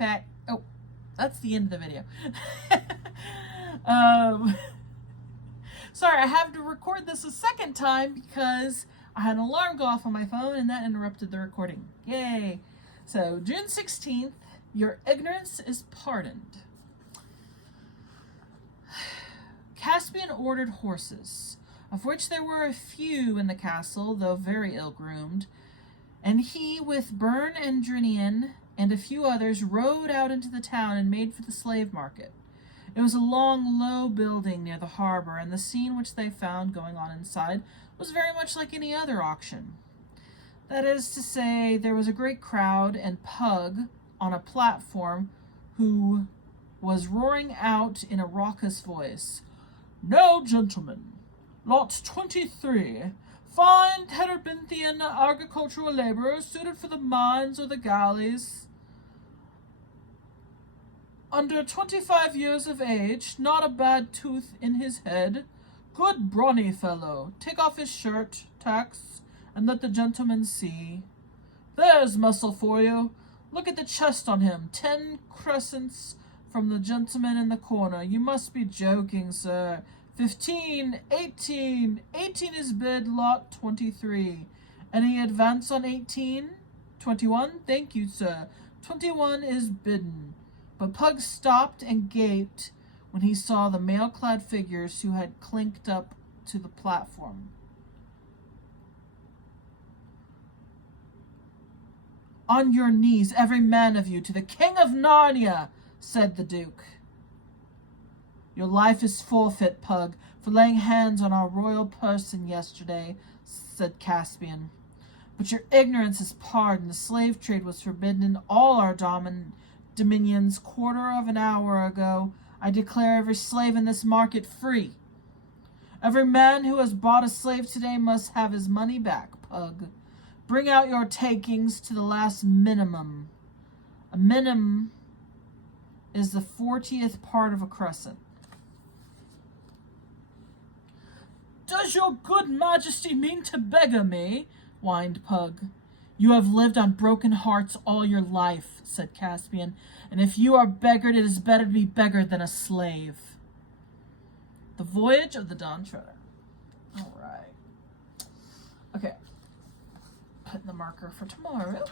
back. Oh, that's the end of the video. Sorry, I have to record this a second time because I had an alarm go off on my phone and that interrupted the recording. Yay. So, June 16th, your ignorance is pardoned. Caspian ordered horses, of which there were a few in the castle, though very ill-groomed, and he, with Byrne and Drinian and a few others, rode out into the town and made for the slave market. It was a long, low building near the harbor, and the scene which they found going on inside was very much like any other auction. That is to say, there was a great crowd, and Pug, on a platform, who was roaring out in a raucous voice, "Now, gentlemen, lot 23, fine Terebinthian agricultural laborers suited for the mines or the galleys, under 25 years of age, not a bad tooth in his head, good brawny fellow, take off his shirt, Tax, and let the gentleman see. There's muscle for you. Look at the chest on him, 10 crescents from the gentleman in the corner. You must be joking, sir. 15, 18, 18 is bid, lot 23. Any advance on 18? 21? Thank you, sir. 21 is bidden." But Pug stopped and gaped when he saw the mail-clad figures who had clinked up to the platform. "On your knees, every man of you, to the King of Narnia," said the Duke. "Your life is forfeit, Pug, for laying hands on our royal person yesterday," said Caspian. "But your ignorance is pardoned. The slave trade was forbidden in all our dominions quarter of an hour ago. I declare every slave in this market free. Every man who has bought a slave today must have his money back, Pug. Bring out your takings to the last minimum. A minimum is the 40th part of a crescent." "Does your good majesty mean to beggar me?" whined Pug. "You have lived on broken hearts all your life," said Caspian, "and if you are beggared, it is better to be beggared than a slave." The Voyage of the Dawn Treader. All right. Okay. Put in the marker for tomorrow.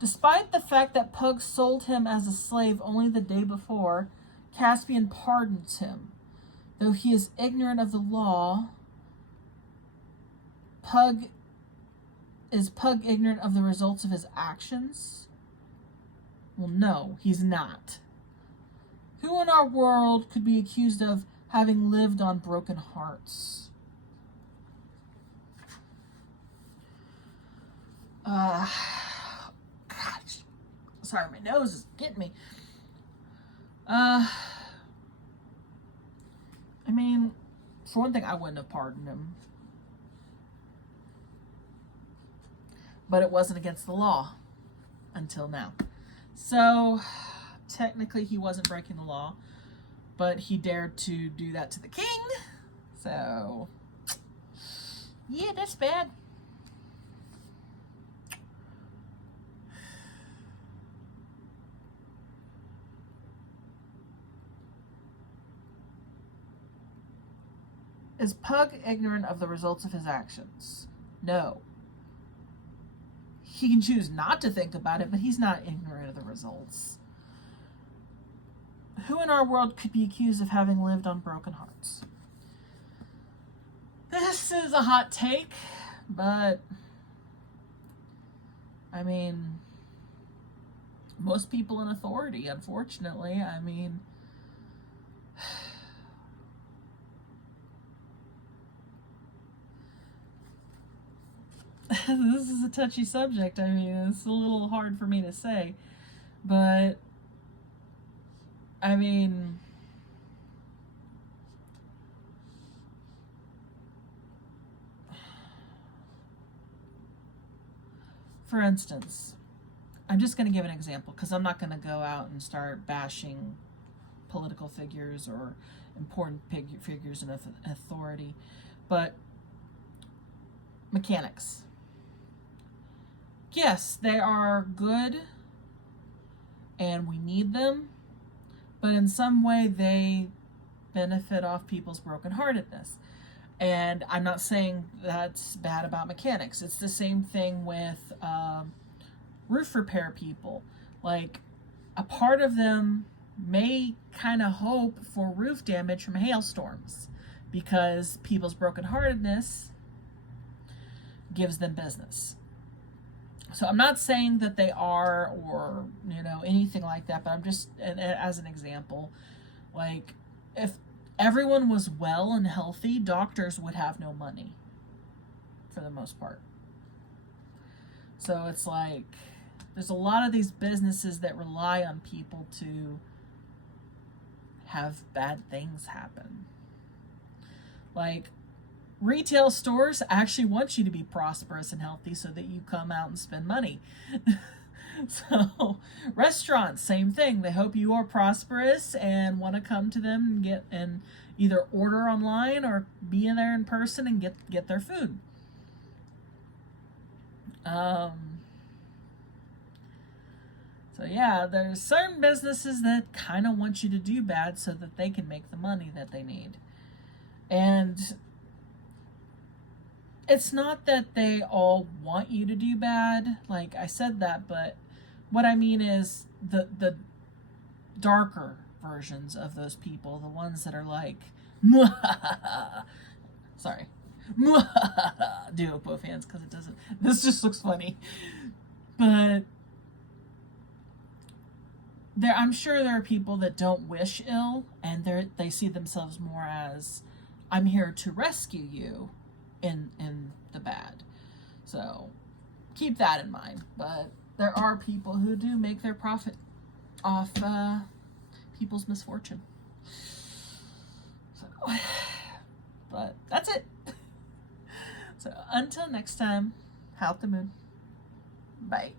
Despite the fact that Pug sold him as a slave only the day before, Caspian pardons him. Though he is ignorant of the law, Is Pug ignorant of the results of his actions? Well, no, he's not. Who in our world could be accused of having lived on broken hearts? Gosh. Sorry, my nose is getting me. I mean, for one thing, I wouldn't have pardoned him. But it wasn't against the law until now. So, technically he wasn't breaking the law, but he dared to do that to the king. So, yeah, that's bad. Is Pug ignorant of the results of his actions? No. He can choose not to think about it, but he's not ignorant of the results. Who in our world could be accused of having lived on broken hearts? This is a hot take, but I mean, most people in authority, unfortunately, I mean, this is a touchy subject. I mean, it's a little hard for me to say, but I mean, for instance, I'm just going to give an example because I'm not going to go out and start bashing political figures or important figures in authority, but mechanics. yes, they are good and we need them, but in some way they benefit off people's brokenheartedness. And I'm not saying that's bad about mechanics. It's the same thing with roof repair people. Like, a part of them may kind of hope for roof damage from hailstorms because people's brokenheartedness gives them business. So I'm not saying that they are, or, you know, anything like that, but I'm just, as an example, like, if everyone was well and healthy, doctors would have no money for the most part. So it's like, there's a lot of these businesses that rely on people to have bad things happen. Like, retail stores actually want you to be prosperous and healthy so that you come out and spend money. So restaurants, same thing. They hope you are prosperous and want to come to them and get, and either order online or be in there in person and get their food. So yeah, there's certain businesses that kind of want you to do bad so that they can make the money that they need. And it's not that they all want you to do bad, like I said that, but what I mean is the darker versions of those people, the ones that are like, sorry, do it with both hands because it doesn't, this just looks funny. But I'm sure there are people that don't wish ill, and they see themselves more as, I'm here to rescue you in the bad. So keep that in mind. But there are people who do make their profit off people's misfortune. So, but that's it. So until next time, howl at the moon. Bye.